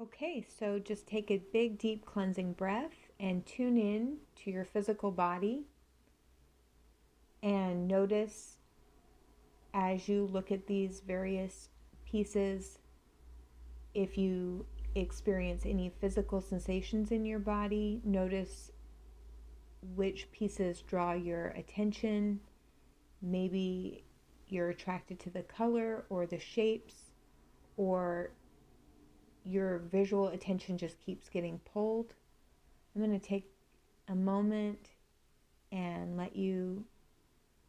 Okay, so just take a big, deep cleansing breath and tune in to your physical body and notice as you look at these various pieces if you experience any physical sensations in your body. Notice which pieces draw your attention. Maybe you're attracted to the color or the shapes, or your visual attention just keeps getting pulled. I'm going to take a moment and let you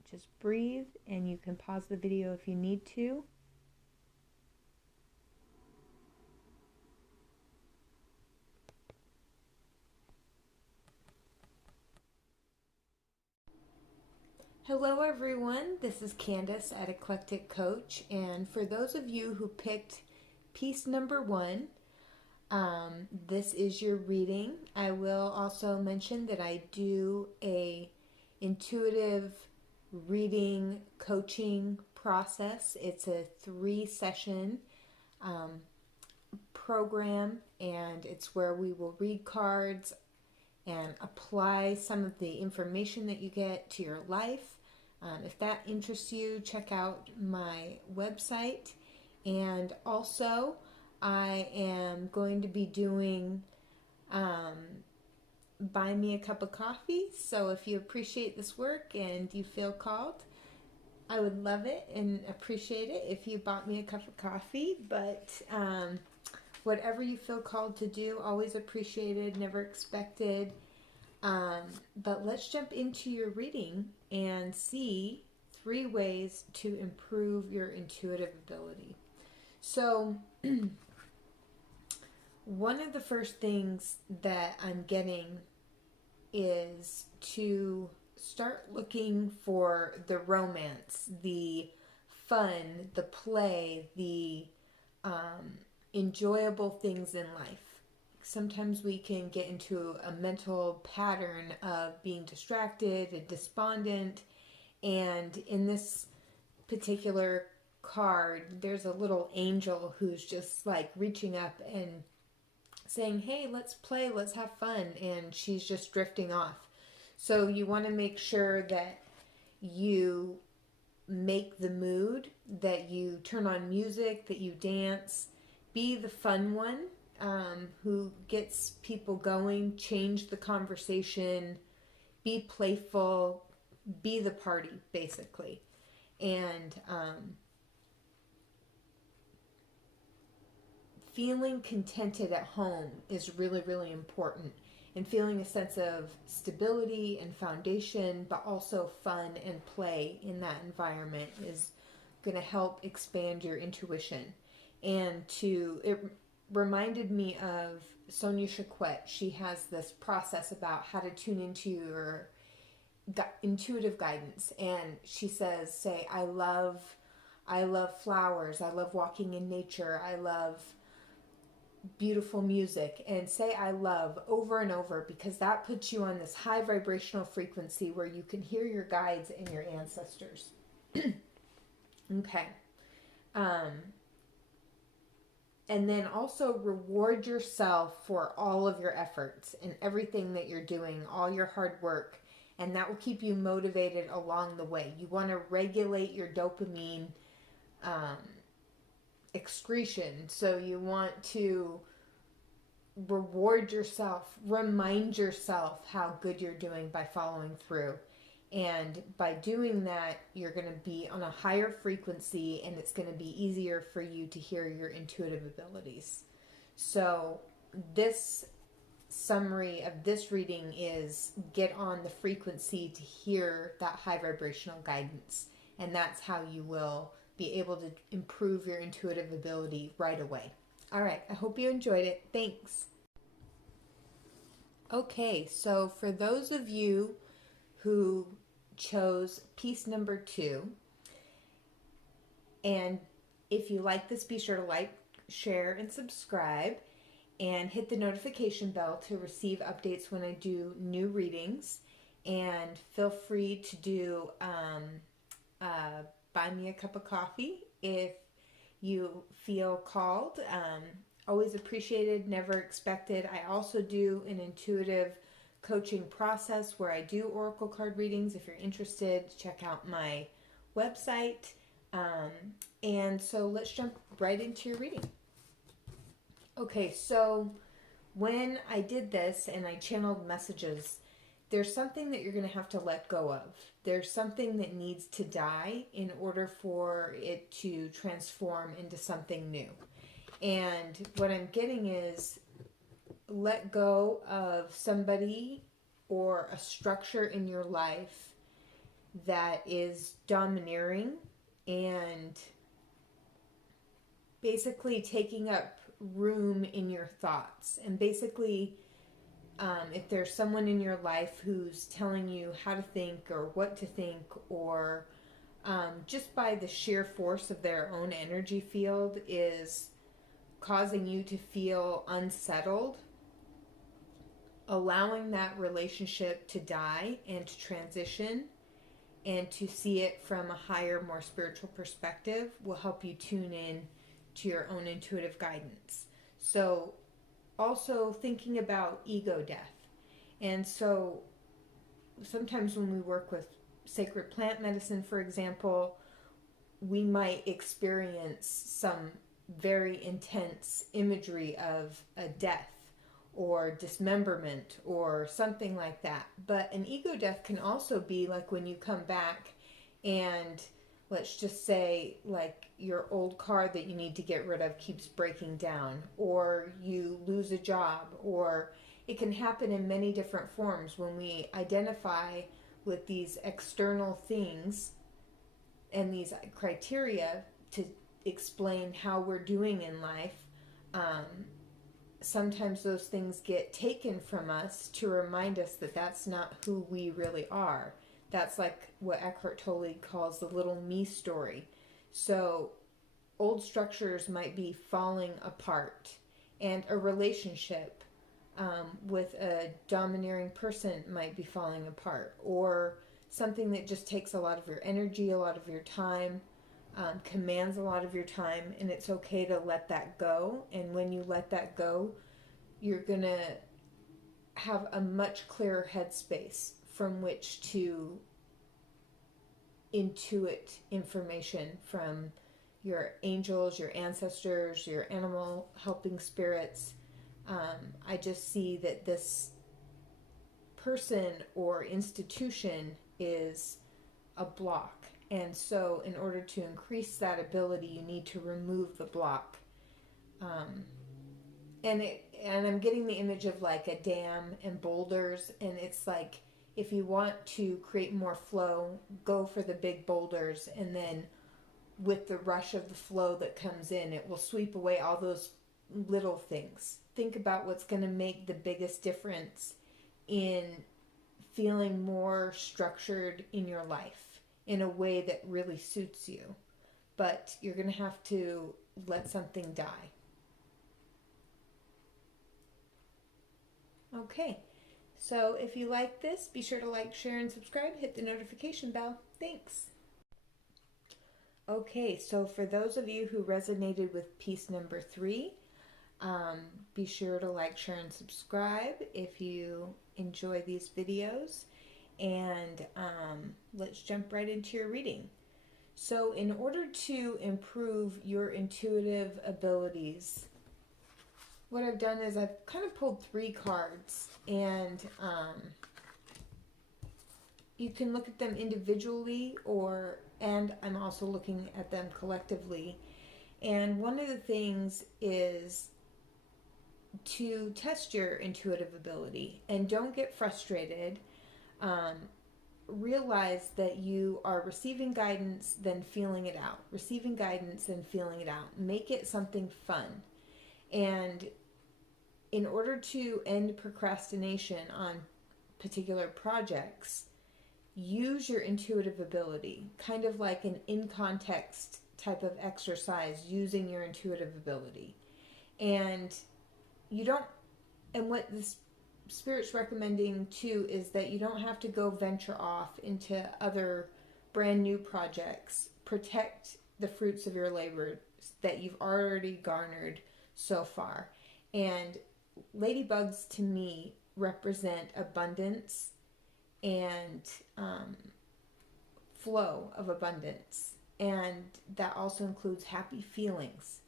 just breathe, and you can pause the video if you need to. Hello everyone, this is Candace at Eclectic Coach, and for those of you who picked piece number 1, this is your reading. I will also mention that I do a intuitive reading coaching process. It's a 3-session program, and it's where we will read cards and apply some of the information that you get to your life. If that interests you, check out my website. And also, I am going to be doing Buy Me a Cup of Coffee. So if you appreciate this work and you feel called, I would love it and appreciate it if you bought me a cup of coffee. But whatever you feel called to do, always appreciated, never expected. But let's jump into your reading and see 3 ways to improve your intuitive ability. So, one of the first things that I'm getting is to start looking for the romance, the fun, the play, the enjoyable things in life. Sometimes we can get into a mental pattern of being distracted and despondent. And in this particular card, there's a little angel who's just like reaching up and saying, hey, let's play, let's have fun. And she's just drifting off. So you want to make sure that you make the mood, that you turn on music, that you dance, be the fun one. Who gets people going, change the conversation, be playful, be the party, basically. And feeling contented at home is really, really important. And feeling a sense of stability and foundation, but also fun and play in that environment is going to help expand your intuition. And it reminded me of Sonia Chiquette. She has this process about how to tune into your intuitive guidance, and she says, say, I love flowers, I love walking in nature, I love beautiful music, and say I love over and over, because that puts you on this high vibrational frequency where you can hear your guides and your ancestors. Okay. And then also reward yourself for all of your efforts and everything that you're doing, all your hard work, and that will keep you motivated along the way. You want to regulate your dopamine excretion. So you want to reward yourself, remind yourself how good you're doing by following through. And by doing that, you're going to be on a higher frequency, and it's going to be easier for you to hear your intuitive abilities. So this summary of this reading is get on the frequency to hear that high vibrational guidance. And that's how you will be able to improve your intuitive ability right away. All right, I hope you enjoyed it. Thanks. Okay, so for those of you who chose piece number 2, and if you like this, be sure to like, share, and subscribe, and hit the notification bell to receive updates when I do new readings. And feel free to do buy me a cup of coffee if you feel called. always appreciated, never expected. I also do an intuitive coaching process where I do oracle card readings. If you're interested, check out my website. And so let's jump right into your reading. Okay, so when I did this and I channeled messages, there's something that you're going to have to let go of. There's something that needs to die in order for it to transform into something new. And what I'm getting is let go of somebody or a structure in your life that is domineering and basically taking up room in your thoughts. And basically, if there's someone in your life who's telling you how to think or what to think, or just by the sheer force of their own energy field is causing you to feel unsettled, allowing that relationship to die and to transition and to see it from a higher, more spiritual perspective will help you tune in to your own intuitive guidance. So also thinking about ego death. And so sometimes when we work with sacred plant medicine, for example, we might experience some very intense imagery of a death or dismemberment or something like that. But an ego death can also be like when you come back and let's just say like your old car that you need to get rid of keeps breaking down, or you lose a job, or it can happen in many different forms when we identify with these external things and these criteria to explain how we're doing in life. Sometimes those things get taken from us to remind us that that's not who we really are. That's like what Eckhart Tolle calls the little me story. So old structures might be falling apart, and a relationship with a domineering person might be falling apart, or something that just takes a lot of your energy, a lot of your time, commands a lot of your time, and it's okay to let that go. And when you let that go, you're going to have a much clearer headspace from which to intuit information from your angels, your ancestors, your animal helping spirits. I just see that this person or institution is a block. And so in order to increase that ability, you need to remove the block. And I'm getting the image of like a dam and boulders, and it's like if you want to create more flow, go for the big boulders, and then with the rush of the flow that comes in, it will sweep away all those little things. Think about what's going to make the biggest difference in feeling more structured in your life in a way that really suits you. But you're going to have to let something die. Okay, so if you like this, be sure to like, share, and subscribe. Hit the notification bell. Thanks. Okay, so for those of you who resonated with piece number 3, be sure to like, share, and subscribe if you enjoy these videos. And let's jump right into your reading. So in order to improve your intuitive abilities, what I've done is I've kind of pulled 3 cards, and you can look at them individually, and I'm also looking at them collectively. And one of the things is to test your intuitive ability, and don't get frustrated. Realize that you are receiving guidance, then feeling it out. Receiving guidance, then feeling it out. Make it something fun. And in order to end procrastination on particular projects, use your intuitive ability, kind of like an in-context type of exercise, using your intuitive ability. And what this Spirit's recommending too is that you don't have to go venture off into other brand new projects. Protect the fruits of your labor that you've already garnered so far. And ladybugs to me represent abundance and flow of abundance. And that also includes happy feelings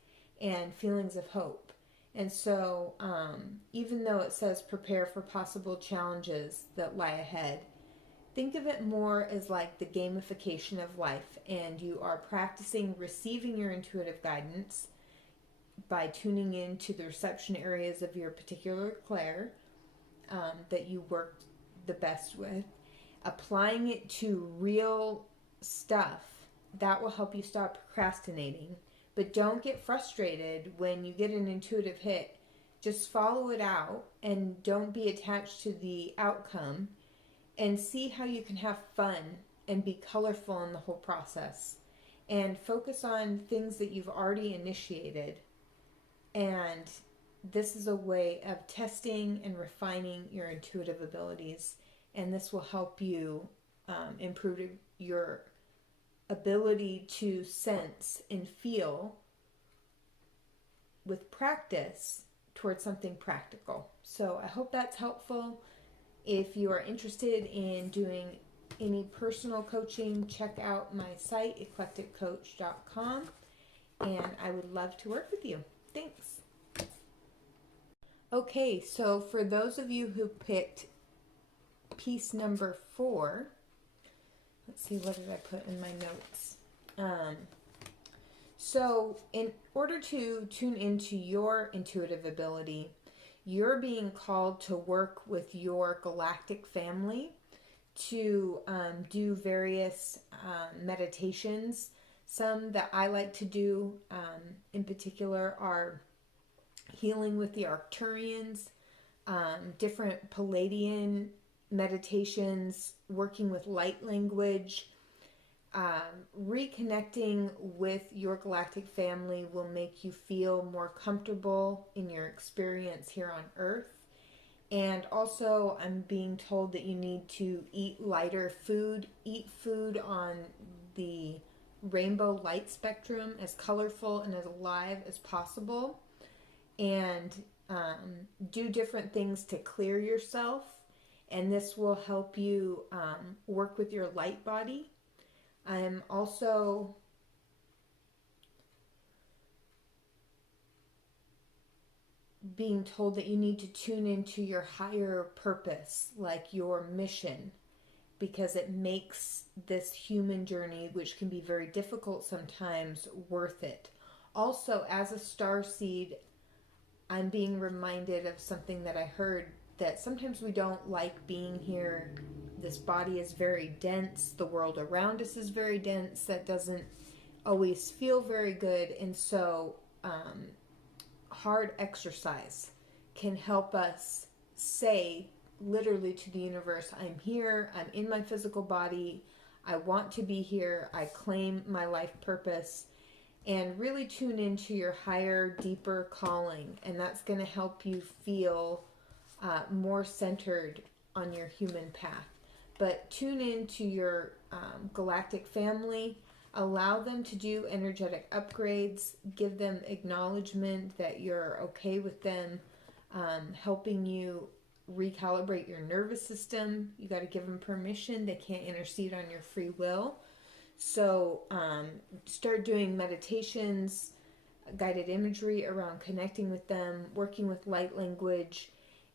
and feelings of hope. And so, even though it says prepare for possible challenges that lie ahead, think of it more as like the gamification of life, and you are practicing receiving your intuitive guidance by tuning into the reception areas of your particular clair that you work the best with, applying it to real stuff that will help you stop procrastinating. But don't get frustrated when you get an intuitive hit. Just follow it out and don't be attached to the outcome, and see how you can have fun and be colorful in the whole process. And focus on things that you've already initiated. And this is a way of testing and refining your intuitive abilities. And this will help you improve your ability to sense and feel with practice towards something practical. So I hope that's helpful. If you are interested in doing any personal coaching, check out my site, eclecticcoach.com, and I would love to work with you. Thanks. Okay, so for those of you who picked piece number 4, let's see, what did I put in my notes? So in order to tune into your intuitive ability, you're being called to work with your galactic family to do various meditations. Some that I like to do in particular are healing with the Arcturians, different Palladian meditations, working with light language. Reconnecting with your galactic family will make you feel more comfortable in your experience here on Earth. And also, I'm being told that you need to eat lighter food, eat food on the rainbow light spectrum, as colorful and as alive as possible, and do different things to clear yourself. And this will help you work with your light body. I'm also being told that you need to tune into your higher purpose, like your mission, because it makes this human journey, which can be very difficult sometimes, worth it. Also, as a starseed, I'm being reminded of something that I heard, that sometimes we don't like being here. This body is very dense. The world around us is very dense. That doesn't always feel very good. And so hard exercise can help us say literally to the universe, I'm here. I'm in my physical body. I want to be here. I claim my life purpose. And really tune into your higher, deeper calling. And that's going to help you feel more centered on your human path. But tune into your galactic family. Allow them to do energetic upgrades. Give them acknowledgement that you're okay with them helping you recalibrate your nervous system. You got to give them permission. They can't intercede on your free will. So start doing meditations, guided imagery around connecting with them, working with light language,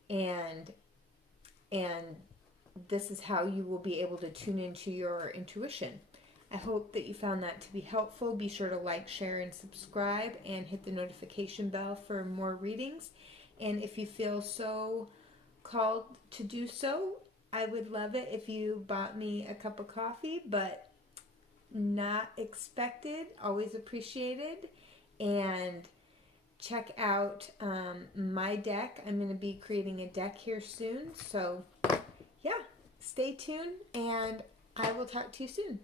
and this is how you will be able to tune into your intuition. I hope that you found that to be helpful. Be sure to like, share, and subscribe, and hit the notification bell for more readings. And if you feel so called to do so, I would love it if you bought me a cup of coffee, but not expected, always appreciated. And check out my deck. I'm going to be creating a deck here soon. So yeah, stay tuned, and I will talk to you soon.